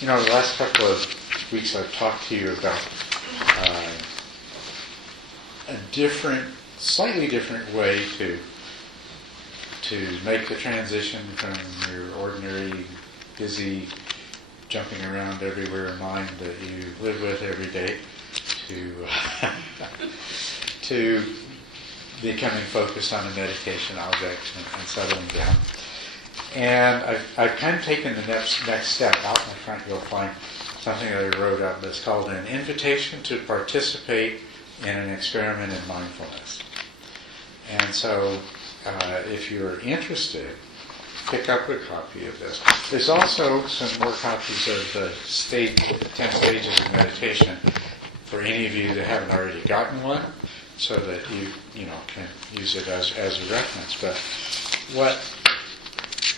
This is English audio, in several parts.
The last couple of weeks I've talked to you about a slightly different way to make the transition from your ordinary, busy, jumping around everywhere mind that you live with every day to becoming focused on a meditation object and settling down. And I've kind of taken the next step. Out in the front you'll find something that I wrote up that's called an invitation to participate in an experiment in mindfulness. And so if you're interested, pick up a copy of this. There's also some more copies of the 10 stages of meditation for any of you that haven't already gotten one, so that you can use it as a reference. But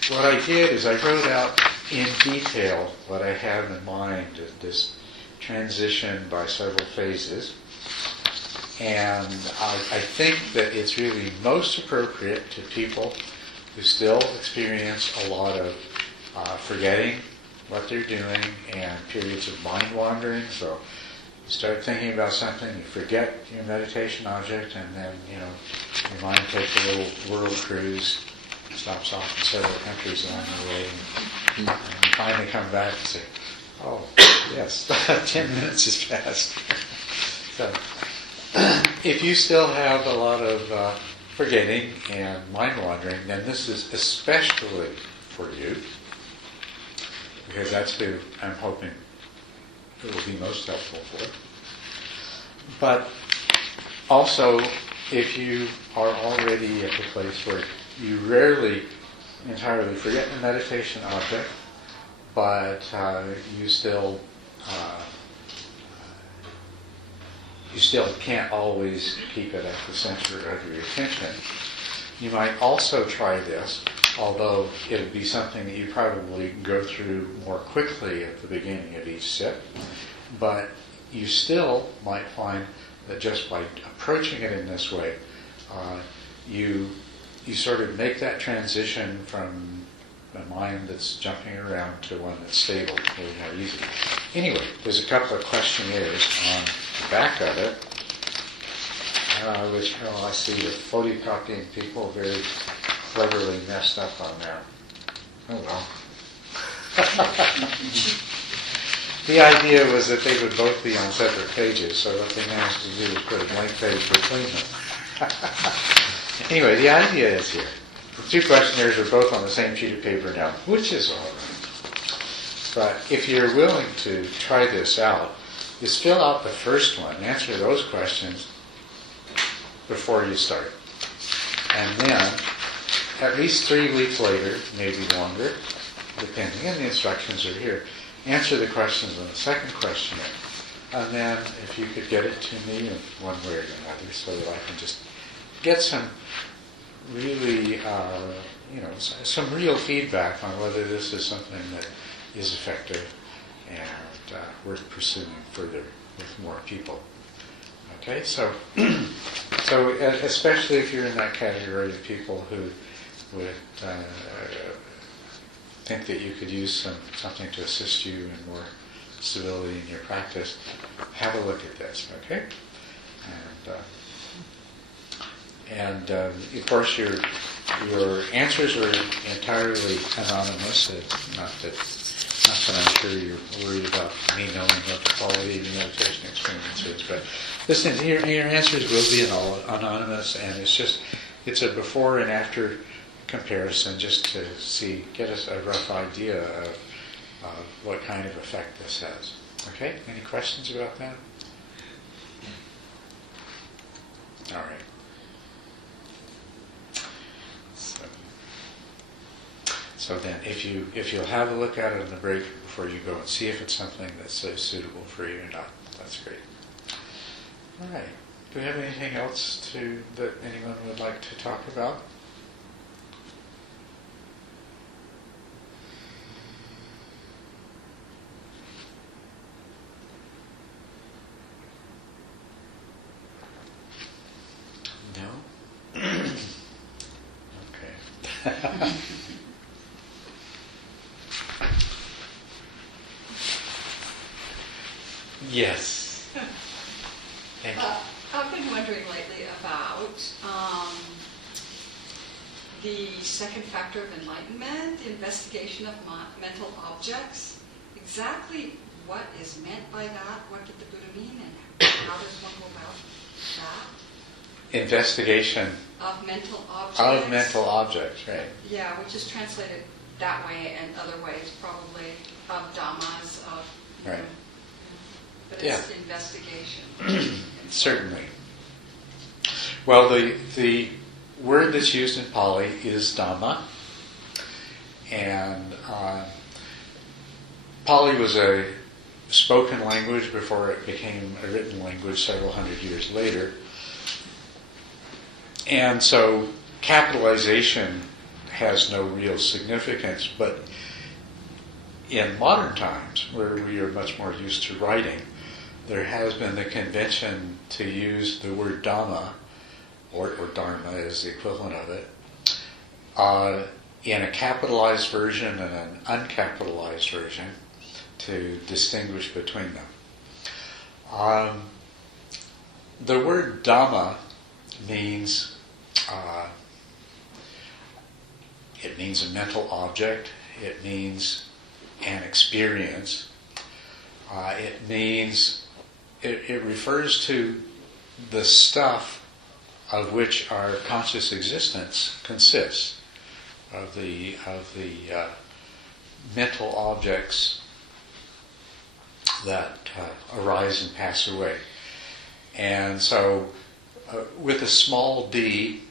what I did is I wrote out in detail what I have in mind, this transition by several phases. And I think that it's really most appropriate to people who still experience a lot of forgetting what they're doing and periods of mind wandering. So you start thinking about something, you forget your meditation object, and then your mind takes a little world cruise, stops off in several countries along the way, and you finally come back and say, "Oh, yes, 10 minutes has passed." So if you still have a lot of forgetting and mind wandering, then this is especially for you, because that's who I'm hoping it will be most helpful for. But also, if you are already at the place where you rarely entirely forget the meditation object, but you still can't always keep it at the center of your attention, you might also try this, although it'll be something that you probably go through more quickly at the beginning of each sit. But you still might find that just by approaching it in this way, you sort of make that transition from a mind that's jumping around to one that's stable really more easily. Anyway, there's a couple of questionnaires on the back of it, which I see the photocopying people very cleverly messed up on that. Oh well. The idea was that they would both be on separate pages, so what they managed to do was put a blank page between them. Anyway, the idea is here. The two questionnaires are both on the same sheet of paper now, which is all right. But if you're willing to try this out, just fill out the first one, answer those questions before you start. And then, at least 3 weeks later, maybe longer, depending, and the instructions are here, answer the questions on the second questionnaire. And then, if you could get it to me in one way or another, so that I can just get some really, some real feedback on whether this is something that is effective and worth pursuing further with more people. Okay, so especially if you're in that category of people who would think that you could use something to assist you in more stability in your practice, have a look at this, okay? And of course, your answers are entirely anonymous. Not that I'm sure you're worried about me knowing what the quality of your meditation experience is, but listen, your answers will be anonymous, and it's a before and after comparison, just to get us a rough idea of what kind of effect this has. Okay? Any questions about that? All right. So then, if you'll have a look at it on the break before you go and see if it's something that's suitable for you or not, that's great. All right. Do we have anything else that anyone would like to talk about? No? Okay. Yes. Thank you. I've been wondering lately about the second factor of enlightenment, the investigation of mental objects. Exactly what is meant by that? What did the Buddha mean, and how does one go about that? Investigation Of mental objects. of mental objects, right? Yeah, which is translated that way and other ways, probably of dhammas, of. Right. But Yeah. it's investigation. Certainly. Well, the word that's used in Pali is Dhamma, and Pali was a spoken language before it became a written language several hundred years later. And so capitalization has no real significance, but in modern times, where we are much more used to writing, there has been the convention to use the word Dhamma, or Dharma is the equivalent of it, in a capitalized version and an uncapitalized version to distinguish between them. The word Dhamma means it means a mental object. It means an experience. It means it refers to the stuff of which our conscious existence consists, of the mental objects that arise and pass away. And so, with a small d,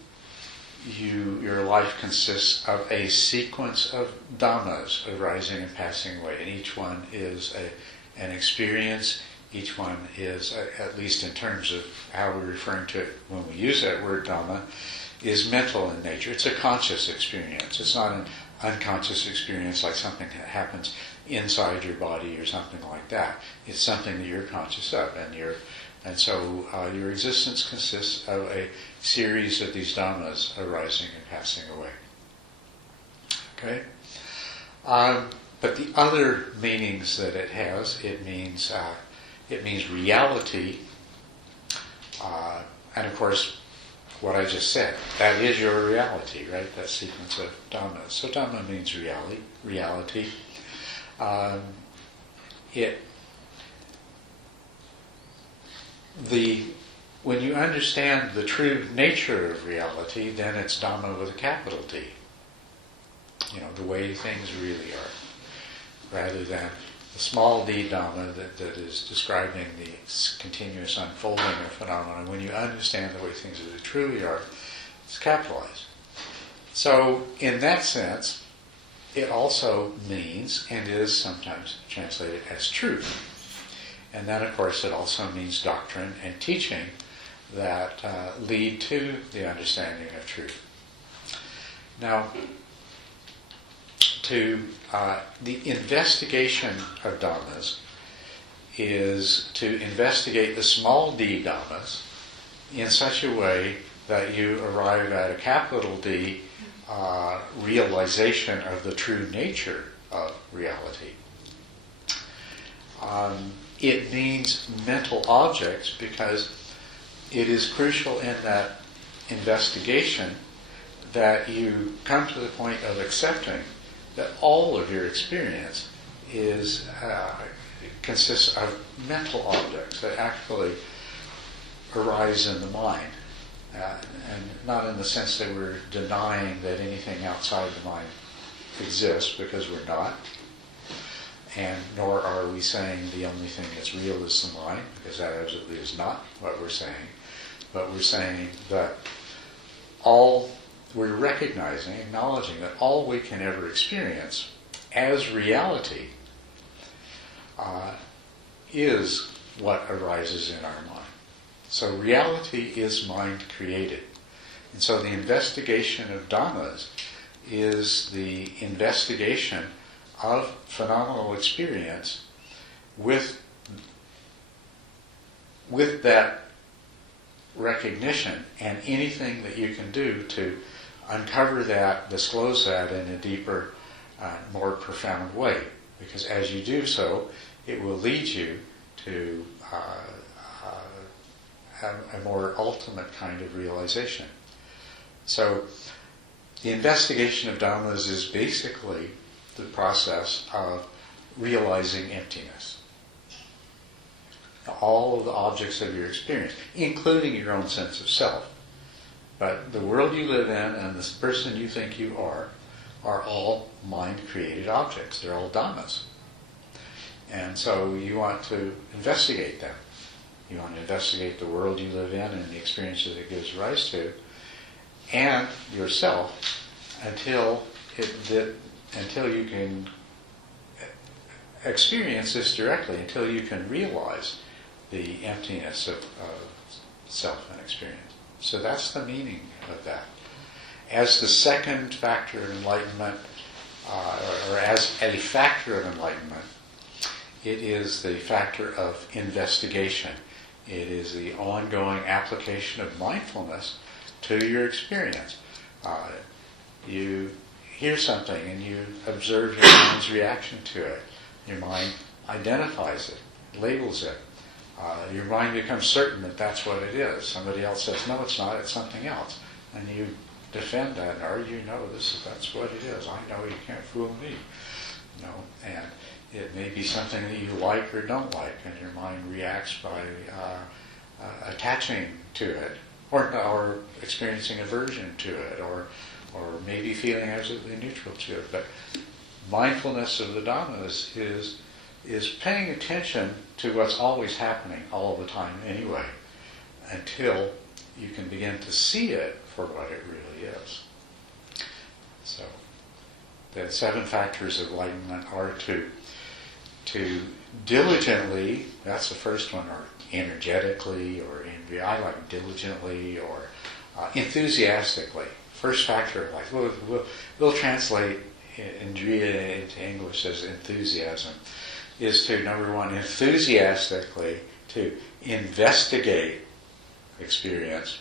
your life consists of a sequence of dhammas arising and passing away, and each one is an experience. Each one is, at least in terms of how we're referring to it when we use that word Dhamma, is mental in nature. It's a conscious experience. It's not an unconscious experience like something that happens inside your body or something like that. It's something that you're conscious of, and so your existence consists of a series of these Dhammas arising and passing away. Okay? But the other meanings that it has, it means reality, and of course, what I just said, that is your reality, right? That sequence of Dhamma. So Dhamma means reality. When you understand the true nature of reality, then it's Dhamma with a capital D. The way things really are, rather than the small d Dhamma that is describing the continuous unfolding of phenomena. When you understand the way things really truly are, it's capitalized. So, in that sense, it also means, and is sometimes translated as truth. And then, of course, it also means doctrine and teaching that lead to the understanding of truth. Now, the investigation of Dhammas is to investigate the small d Dhammas in such a way that you arrive at a capital D realization of the true nature of reality. It means mental objects because it is crucial in that investigation that you come to the point of accepting that all of your experience consists of mental objects that actually arise in the mind. And not in the sense that we're denying that anything outside the mind exists, because we're not. And nor are we saying the only thing that's real is the mind, because that absolutely is not what we're saying. But we're saying that we're recognizing, acknowledging that all we can ever experience as reality is what arises in our mind. So reality is mind created. And so the investigation of Dhammas is the investigation of phenomenal experience with that recognition, and anything that you can do to uncover that, disclose that in a deeper, more profound way. Because as you do so, it will lead you to have a more ultimate kind of realization. So the investigation of dhammas is basically the process of realizing emptiness. All of the objects of your experience, including your own sense of self, but the world you live in and the person you think you are all mind-created objects. They're all dhammas. And so you want to investigate them. You want to investigate the world you live in and the experiences it gives rise to, and yourself, until you can experience this directly, until you can realize the emptiness of self and experience. So that's the meaning of that. As the second factor of enlightenment, or as a factor of enlightenment, it is the factor of investigation. It is the ongoing application of mindfulness to your experience. You hear something and you observe your mind's reaction to it. Your mind identifies it, labels it. Your mind becomes certain that that's what it is. Somebody else says, no, it's not, it's something else. And you defend that and argue, no, that's what it is. I know, you can't fool me. And it may be something that you like or don't like, and your mind reacts by attaching to it, or experiencing aversion to it, or maybe feeling absolutely neutral to it. But mindfulness of the dhammas is paying attention to what's always happening all the time anyway, until you can begin to see it for what it really is. So the 7 factors of enlightenment are to diligently, that's the first one, or energetically, or I like diligently, or enthusiastically. First factor, like we'll translate Indriya into English as enthusiasm, is to, number one, enthusiastically to investigate experience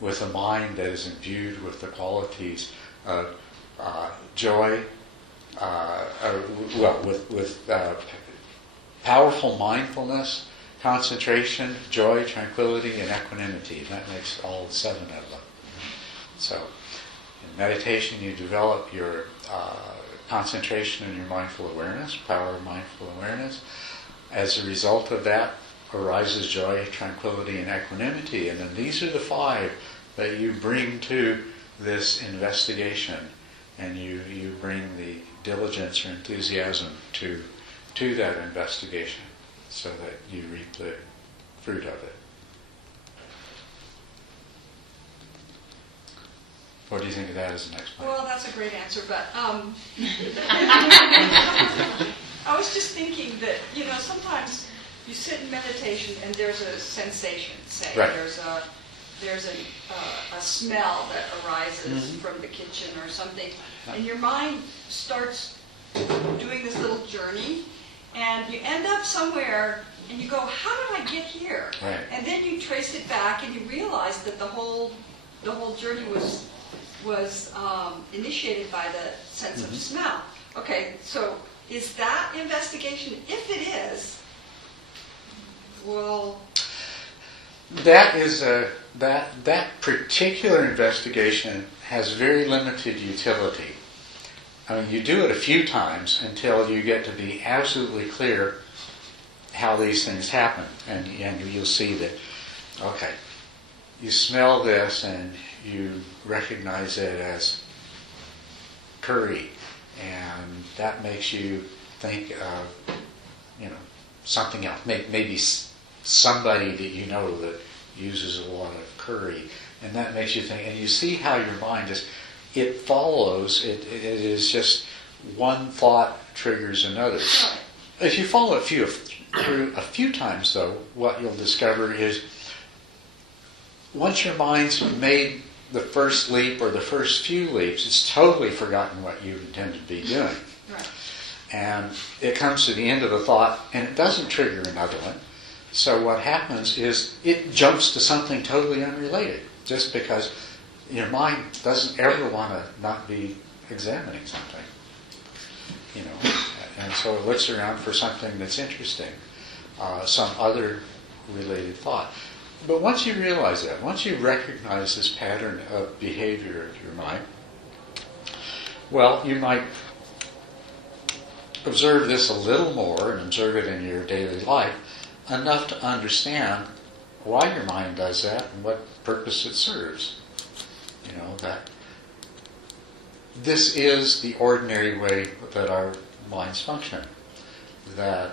with a mind that is imbued with the qualities of joy, with powerful mindfulness, concentration, joy, tranquility, and equanimity. That makes all 7 of them. So, in meditation, you develop your concentration and your mindful awareness, power of mindful awareness. As a result of that arises joy, tranquility, and equanimity. And then these are the 5 that you bring to this investigation, and you bring the diligence or enthusiasm to that investigation, so that you reap the fruit of it. What do you think of that as an explanation? Well, that's a great answer, but I was just thinking that, sometimes you sit in meditation and there's a sensation, say, right. There's a smell that arises from the kitchen or something, and your mind starts doing this little journey, and you end up somewhere, and you go, how did I get here? Right. And then you trace it back, and you realize that the whole journey was initiated by the sense of smell. Okay, so is that investigation? If it is, well, that is that particular investigation has very limited utility. I mean, you do it a few times until you get to be absolutely clear how these things happen, and you'll see that, okay, you smell this and you recognize it as curry, and that makes you think of, something else. Maybe somebody that you know that uses a lot of curry, and that makes you think, and you see how your mind it follows, it is just one thought triggers another. If you follow it through a few times, though, what you'll discover is once your mind's made the first leap or the first few leaps, it's totally forgotten what you intended to be doing. Right. And it comes to the end of a thought, and it doesn't trigger another one. So what happens is it jumps to something totally unrelated, just because your mind doesn't ever want to not be examining something. And so it looks around for something that's interesting. some other related thought. But once you realize that, once you recognize this pattern of behavior of your mind, well, you might observe this a little more and observe it in your daily life enough to understand why your mind does that and what purpose it serves. You know, that this is the ordinary way that our minds function. That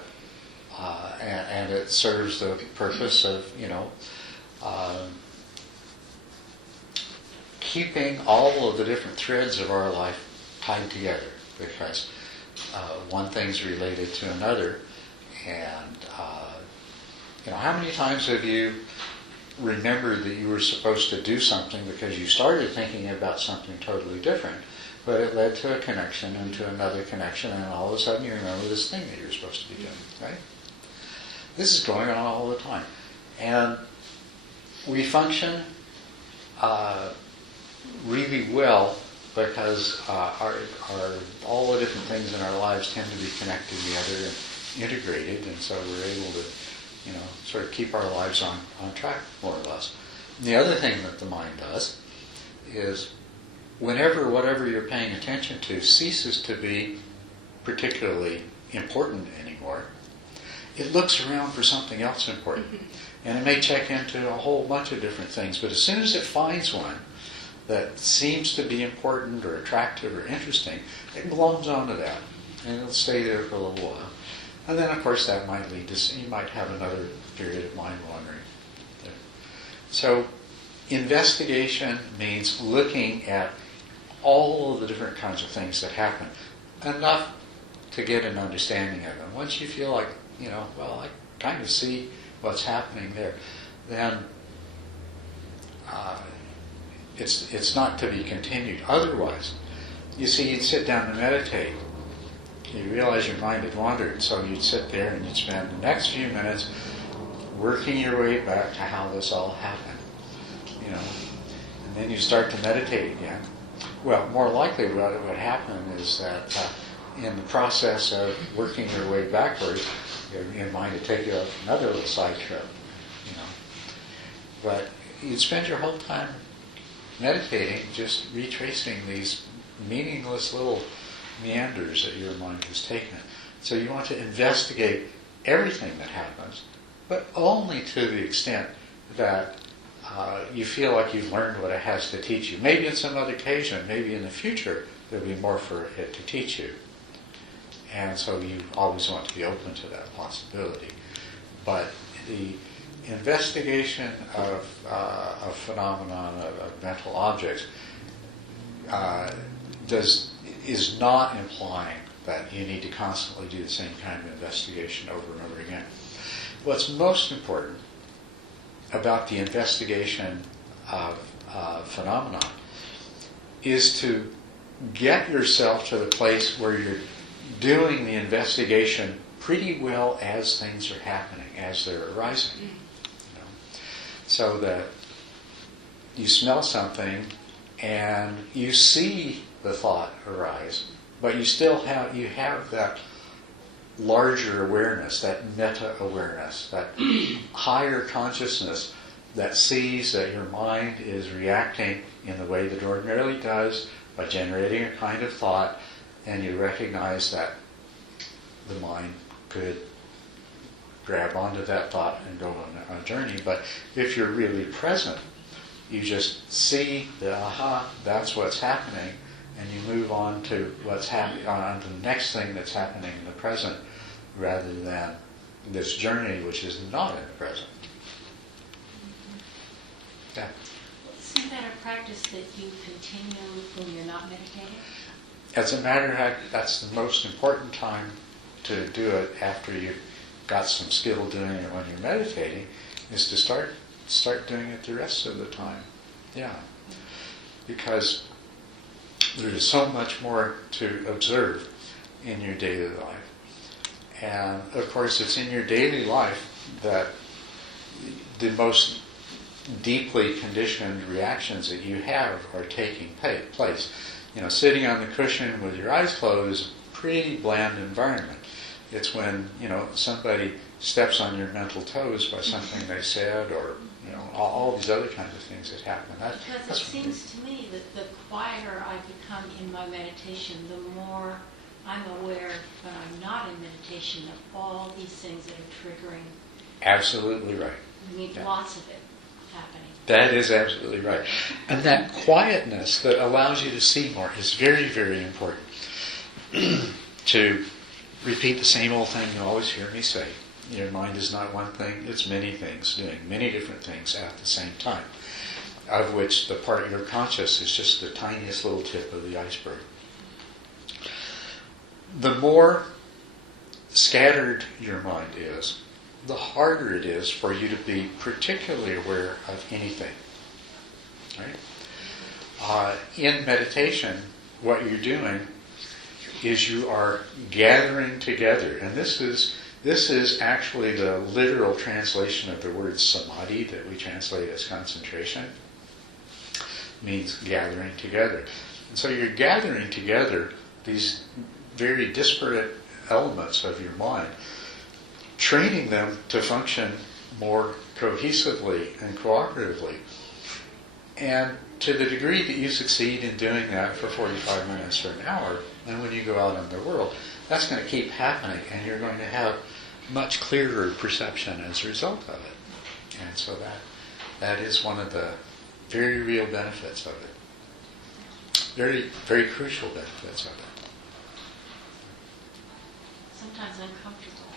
and it serves the purpose of, keeping all of the different threads of our life tied together, because one thing's related to another. And how many times have you remembered that you were supposed to do something because you started thinking about something totally different, but it led to a connection and to another connection, and all of a sudden you remember this thing that you're supposed to be doing, right? This is going on all the time. And we function really well because all the different things in our lives tend to be connected together and integrated, and so we're able to sort of keep our lives on track, more or less. And the other thing that the mind does is whenever whatever you're paying attention to ceases to be particularly important anymore, it looks around for something else important. And it may check into a whole bunch of different things, but as soon as it finds one that seems to be important or attractive or interesting, it glums onto that, and it'll stay there for a little while. And then, of course, that might lead to, you might have another period of mind wandering. So, investigation means looking at all of the different kinds of things that happen, enough to get an understanding of them. Once you feel like, I kind of see what's happening there, then it's not to be continued. Otherwise, you see, you'd sit down to meditate. You realize your mind had wandered, so you'd sit there and you'd spend the next few minutes working your way back to how this all happened. And then you start to meditate again. Well, more likely what would happen is that in the process of working your way backwards, your mind would take you on another little side trip. But you'd spend your whole time meditating, just retracing these meaningless little meanders that your mind has taken. So you want to investigate everything that happens, but only to the extent that you feel like you've learned what it has to teach you. Maybe on some other occasion, maybe in the future, there'll be more for it to teach you. And so you always want to be open to that possibility. But the investigation of phenomenon of mental objects is not implying that you need to constantly do the same kind of investigation over and over again. What's most important about the investigation of phenomenon is to get yourself to the place where you're doing the investigation pretty well as things are happening, as they're arising. So that you smell something and you see the thought arise, but you still have that larger awareness, that meta-awareness, that higher consciousness that sees that your mind is reacting in the way that it ordinarily does by generating a kind of thought, and you recognize that the mind could grab onto that thought and go on a journey. But if you're really present, you just see that, that's what's happening, and you move on to what's happening, on to the next thing that's happening in the present, rather than this journey which is not in the present. Yeah. Isn't that a practice that you continue when you're not meditating? As a matter of fact, that's the most important time to do it after you've got some skill doing it when you're meditating, is to start doing it the rest of the time. Yeah. Because there's so much more to observe in your daily life. And of course, it's in your daily life that the most deeply conditioned reactions that you have are taking place. Sitting on the cushion with your eyes closed is a pretty bland environment. It's when, somebody steps on your mental toes by something they said, or, all these other kinds of things that happen. Because it seems to me that the quieter I become in my meditation, the more I'm aware when I'm not in meditation of all these things that are triggering. Absolutely right. I mean, Yeah. lots of it happening. That is absolutely right. And that quietness that allows you to see more is very, very important. To repeat the same old thing you always hear me say. Your mind is not one thing, it's many things, doing many different things at the same time, of which the part you're conscious is just the tiniest little tip of the iceberg. The more scattered your mind is, the harder it is for you to be particularly aware of anything. Right? In meditation, what you're doing is you are gathering together, and this is actually the literal translation of the word samadhi that we translate as concentration. It means gathering together. And so you're gathering together these very disparate elements of your mind, training them to function more cohesively and cooperatively. And to the degree that you succeed in doing that for 45 minutes or an hour, and when you go out in the world, that's going to keep happening, and you're going to have much clearer perception as a result of it. And so that is one of the very real benefits of it. Very, very crucial benefits of it. Sometimes uncomfortable.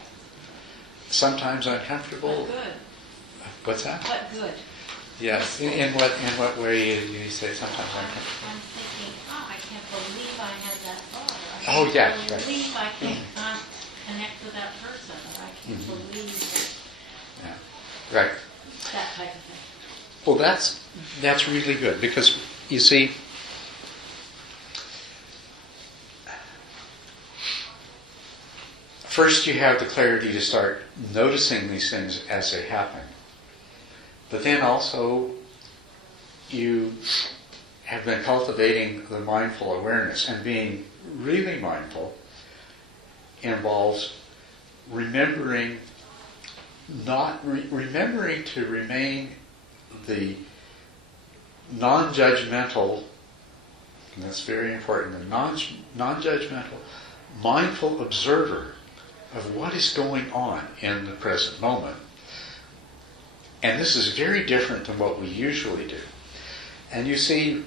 Sometimes uncomfortable. But good. What's that? But good. Yes. In what way do you say sometimes uncomfortable? I'm thinking, I can't believe I had that thought. Or Oh, yeah. I can't believe I can't connect with that person. Or I can't believe Yeah. Right. that type of thing. Well, that's really good, because you see, first you have the clarity to start noticing these things as they happen. But then also you have been cultivating the mindful awareness, and being really mindful involves remembering to remain the non-judgmental, and that's very important, the non-judgmental, mindful observer of what is going on in the present moment. And this is very different than what we usually do. And you see,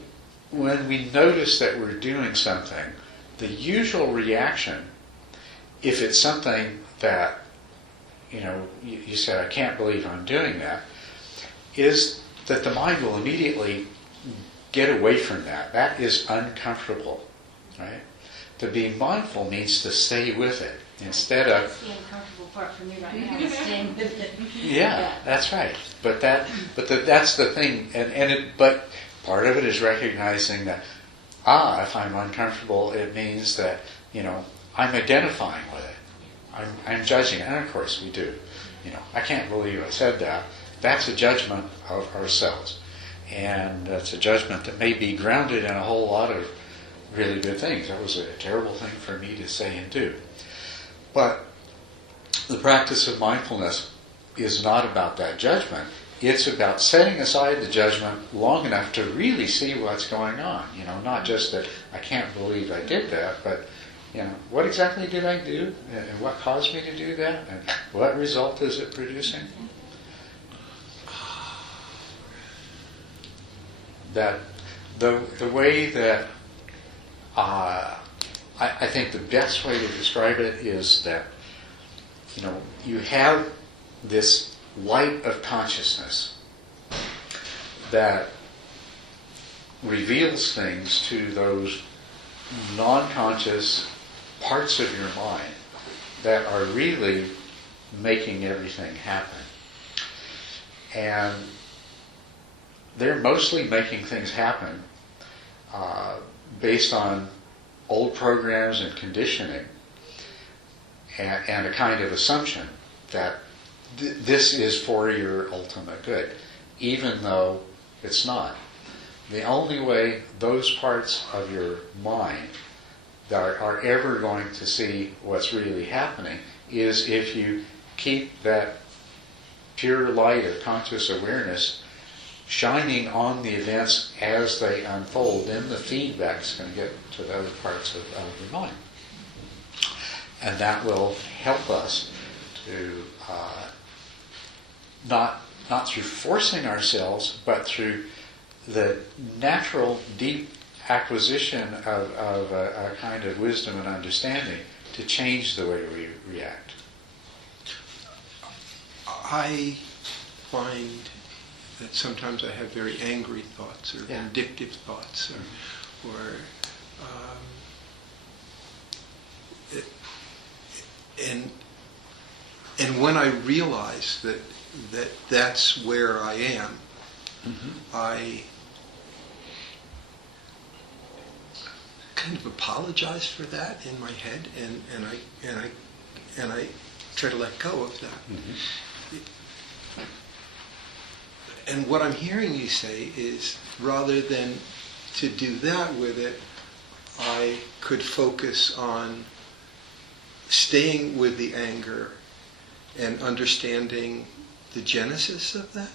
when we notice that we're doing something, the usual reaction, if it's something that, you say, I can't believe I'm doing that, is that the mind will immediately get away from that. That is uncomfortable, right? To be mindful means to stay with it instead of... That's the uncomfortable part for me right now, is staying with it. Yeah, that's right. But that's the thing, but part of it is recognizing that, if I'm uncomfortable, it means that, I'm identifying with it. I'm judging it, and of course we do. I can't believe I said that. That's a judgment of ourselves. And that's a judgment that may be grounded in a whole lot of really good things. That was a terrible thing for me to say and do. But the practice of mindfulness is not about that judgment. It's about setting aside the judgment long enough to really see what's going on. Not just that I can't believe I did that, but what exactly did I do, and what caused me to do that, and what result is it producing? That the way that I think the best way to describe it is that you have this light of consciousness that reveals things to those non-conscious parts of your mind that are really making everything happen. And they're mostly making things happen based on old programs and conditioning and a kind of assumption that this is for your ultimate good, even though it's not. The only way those parts of your mind that are ever going to see what's really happening is if you keep that pure light of conscious awareness shining on the events as they unfold, then the feedback's going to get to the other parts of the mind. And that will help us to not through forcing ourselves, but through the natural, deep acquisition of a kind of wisdom and understanding to change the way we react. I find that sometimes I have very angry thoughts or vindictive thoughts, and when I realize that that's where I am, I kind of apologize for that in my head, and I try to let go of that. And what I'm hearing you say is, rather than to do that with it, I could focus on staying with the anger and understanding the genesis of that?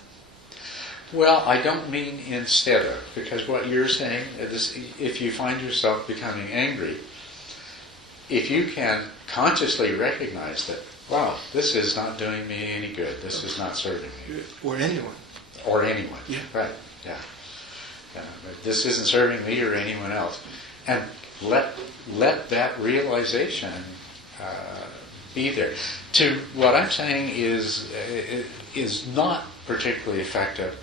Well, I don't mean instead of, because what you're saying is if you find yourself becoming angry, if you can consciously recognize that, wow, this is not doing me any good, this is not serving me. Or anyone. Or anyone, yeah. Right, yeah. This isn't serving me or anyone else. And let that realization be there. What I'm saying is not particularly effective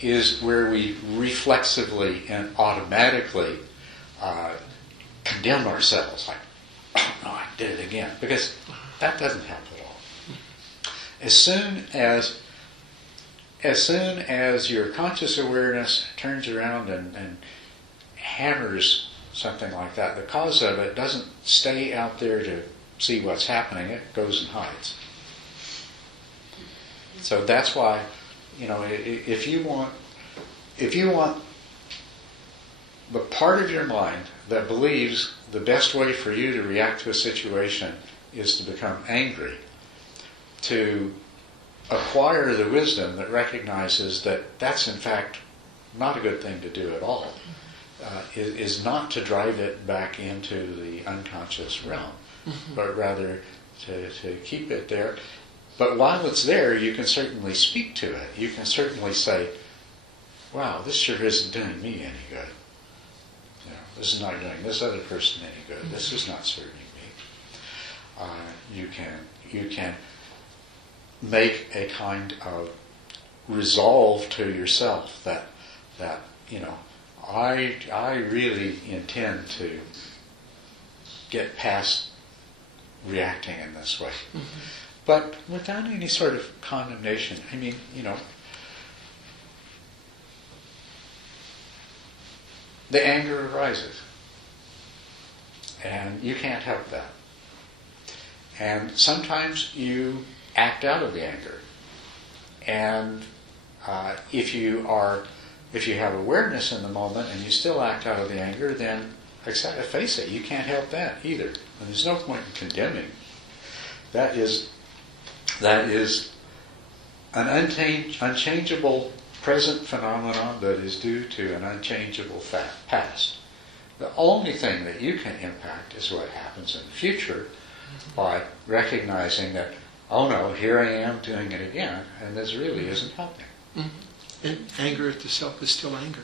is where we reflexively and automatically condemn ourselves, like, oh no, I did it again, because that doesn't help at all. As soon as your conscious awareness turns around and hammers something like that, the cause of it doesn't stay out there to see what's happening, it goes and hides. So that's why, if you want the part of your mind that believes the best way for you to react to a situation is to become angry, to acquire the wisdom that recognizes that that's in fact not a good thing to do at all, is not to drive it back into the unconscious realm, but rather to keep it there. But while it's there, you can certainly speak to it. You can certainly say, wow, this sure isn't doing me any good. This is not doing this other person any good. This is not serving me. You can make a kind of resolve to yourself that I really intend to get past reacting in this way. But without any sort of condemnation. I mean, the anger arises. And you can't help that. And sometimes you act out of the anger. And if you have awareness in the moment and you still act out of the anger, then face it, you can't help that either. And there's no point in condemning. That is an unchangeable present phenomenon that is due to an unchangeable past. The only thing that you can impact is what happens in the future by recognizing that, oh no, here I am doing it again, and this really isn't helping. And anger at the self is still anger.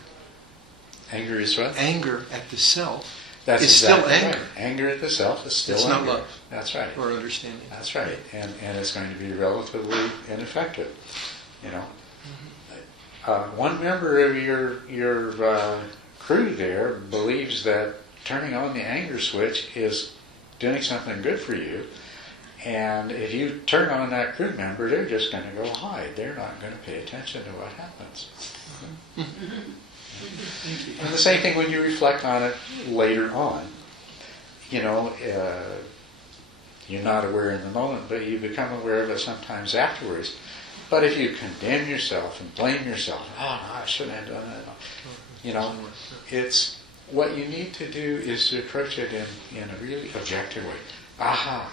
Anger is what? Anger at the self That's is exactly still anger. Right. Anger at the self is still it's anger. It's not love. That's right. Or understanding. That's right. And it's going to be relatively ineffective. One member of your crew there believes that turning on the anger switch is doing something good for you. And if you turn on that crew member, they're just going to go hide. They're not going to pay attention to what happens. And the same thing when you reflect on it later on. You're not aware in the moment, but you become aware of it sometimes afterwards. But if you condemn yourself and blame yourself, I shouldn't have done that. It's what you need to do is to approach it in a really objective way. Aha!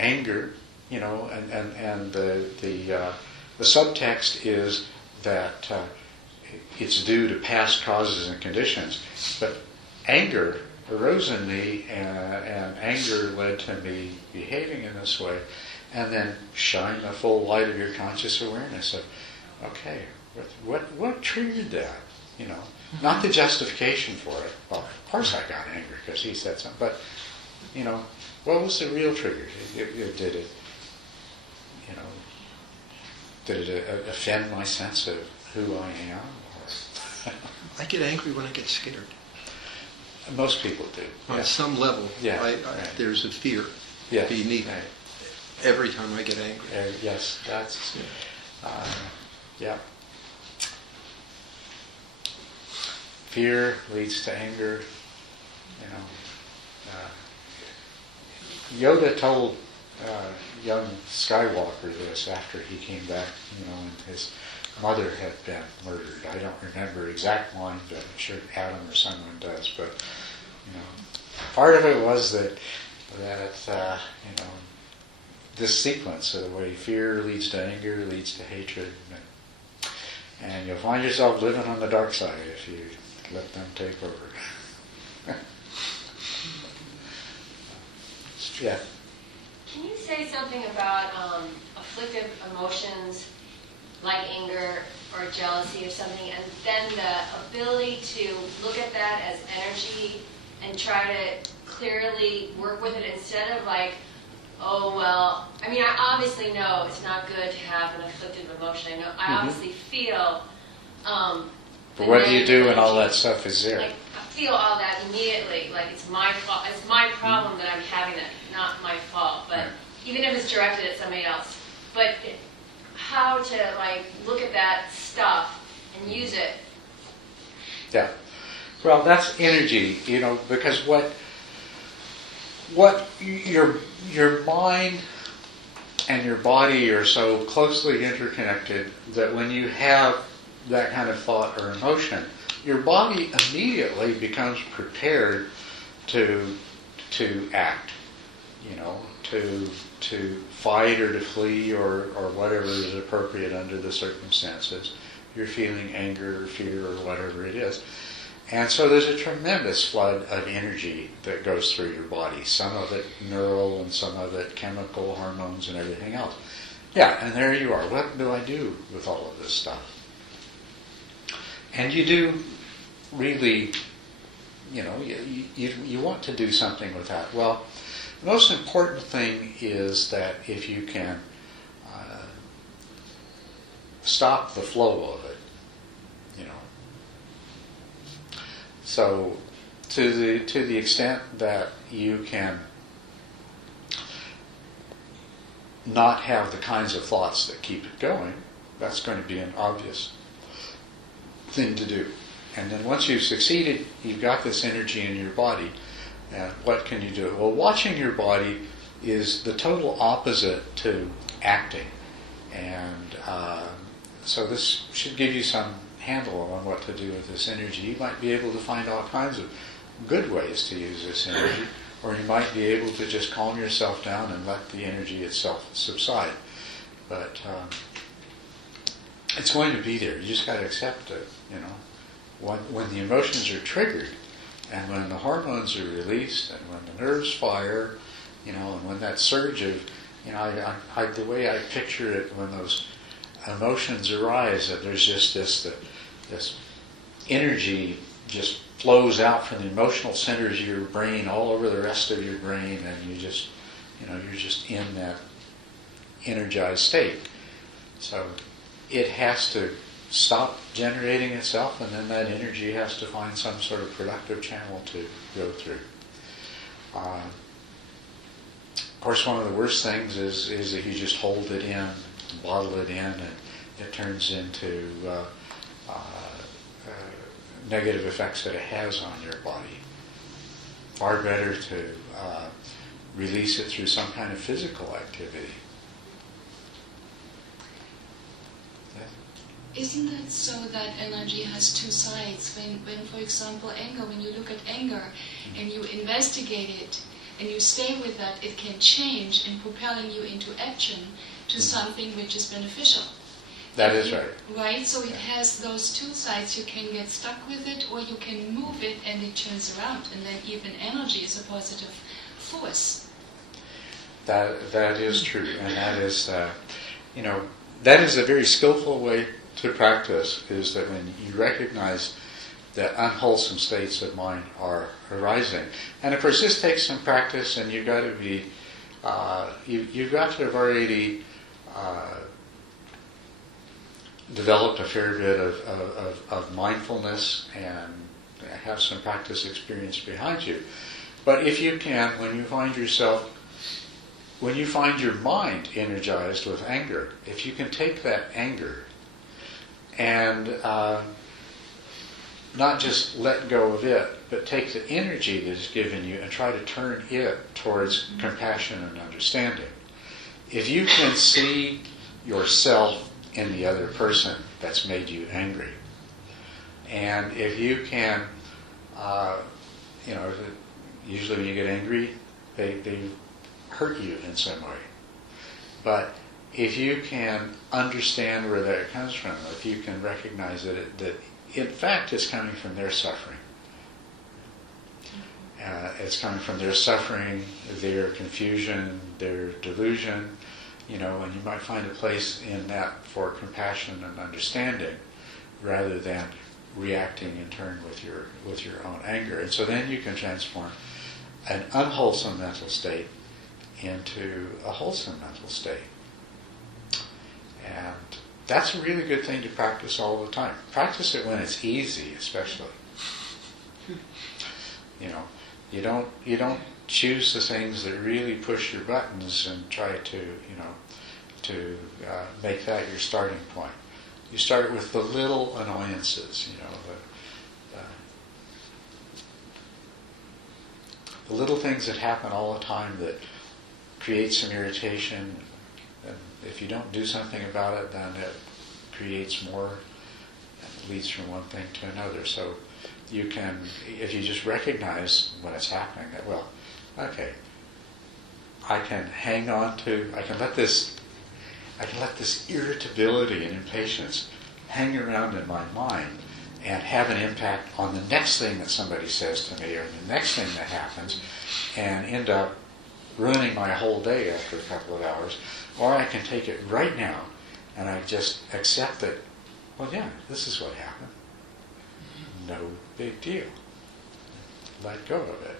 anger, and the subtext is that it's due to past causes and conditions. But anger arose in me, and anger led to me behaving in this way, and then shine the full light of your conscious awareness of, okay, what triggered that? Not the justification for it. Well, of course I got angry because he said something, but what was the real trigger? Did it offend my sense of who I am? I get angry when I get scared. Most people do. On some level, right. There's a fear beneath every time I get angry. Yes, that's... yeah. Fear leads to anger. Yoda told young Skywalker this after he came back, and his mother had been murdered. I don't remember exact lines, but I'm sure Adam or someone does. But part of it was that this sequence of the way fear leads to anger, leads to hatred, and you'll find yourself living on the dark side if you let them take over. Yeah. Can you say something about afflictive emotions like anger or jealousy or something, and then the ability to look at that as energy and try to clearly work with it instead of like, oh, well, I mean, I obviously know it's not good to have an afflictive emotion. I obviously feel... but what do you do when all that stuff is there? Like, I feel all that immediately. Like, it's my fault. It's my problem that I'm having it, not my fault. But even if it's directed at somebody else. But how to, like, look at that stuff and use it. Yeah. Well, that's energy, because what your mind and your body are so closely interconnected that when you have that kind of thought or emotion, your body immediately becomes prepared to act, to fight or to flee or whatever is appropriate under the circumstances. You're feeling anger or fear or whatever it is. And so there's a tremendous flood of energy that goes through your body, some of it neural and some of it chemical, hormones and everything else. Yeah, and there you are. What do I do with all of this stuff? And you do really, you want to do something with that. Well, the most important thing is that if you can stop the flow of it, So, to the extent that you can not have the kinds of thoughts that keep it going, that's going to be an obvious thing to do. And then once you've succeeded, you've got this energy in your body, and what can you do? Well, watching your body is the total opposite to acting. And so this should give you some handle on what to do with this energy. You might be able to find all kinds of good ways to use this energy, or you might be able to just calm yourself down and let the energy itself subside. But it's going to be there. You just got to accept it. When the emotions are triggered, and when the hormones are released, and when the nerves fire, and when that surge of, the way I picture it, when those emotions arise, that there's just this energy just flows out from the emotional centers of your brain all over the rest of your brain, and you're just in that energized state. So it has to stop generating itself, and then that energy has to find some sort of productive channel to go through. Of course, one of the worst things is if you just hold it in, bottle it in, and it turns into negative effects that it has on your body. Far better to release it through some kind of physical activity. Isn't it so that energy has two sides? When for example, anger, when you look at anger and you investigate it, and you stay with that, it can change in propelling you into action to something which is beneficial. That is right. Right? So it has those two sides. You can get stuck with it, or you can move it and it turns around. And then even energy is a positive force. That is true. And that is, that is a very skillful way to practice, is that when you recognize that unwholesome states of mind are arising. And of course this takes some practice, and you've got to be, you've got to have already developed a fair bit of mindfulness and have some practice experience behind you. But if you can, when you find your mind energized with anger, if you can take that anger and not just let go of it, but take the energy that is given you and try to turn it towards compassion and understanding. If you can see yourself in the other person that's made you angry, and if you can, usually when you get angry, they hurt you in some way. But if you can understand where that comes from, if you can recognize that in fact it's coming from their suffering. It's coming from their suffering, their confusion, their delusion, and you might find a place in that for compassion and understanding rather than reacting in turn with your own anger. And so then you can transform an unwholesome mental state into a wholesome mental state. And that's a really good thing to practice all the time. Practice it when it's easy, especially. You don't choose the things that really push your buttons and try to make that your starting point. You start with the little annoyances, the little things that happen all the time that create some irritation. And if you don't do something about it, then it creates more and leads from one thing to another. So you can, if you just recognize when it's happening, that, well, okay, I can let this irritability and impatience hang around in my mind and have an impact on the next thing that somebody says to me or the next thing that happens, and end up ruining my whole day after a couple of hours. Or I can take it right now and I just accept that, well, yeah, this is what happened. No big deal. Let go of it.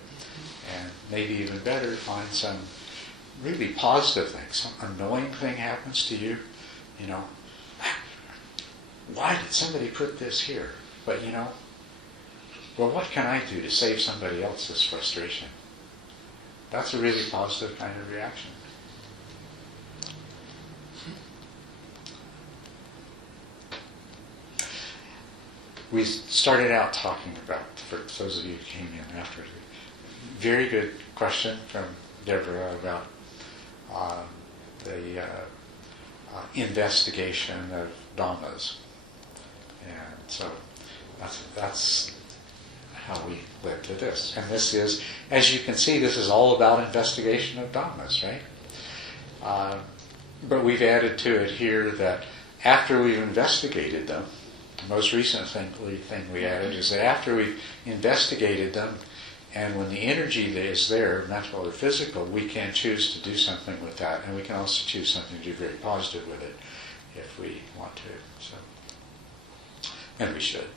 And maybe even better, find some really positive thing. Some annoying thing happens to you. Why did somebody put this here? But well, what can I do to save somebody else's frustration? That's a really positive kind of reaction. We started out talking about, for those of you who came in after, very good question from Deborah about the investigation of dhammas. And so that's how we led to this. And this is, as you can see, this is all about investigation of dhammas, right? But we've added to it here that after we've investigated them, the most recent thing we added is that after we've investigated them, and when the energy that is there, mental or physical, we can choose to do something with that, and we can also choose something to do very positive with it if we want to. So, and we should.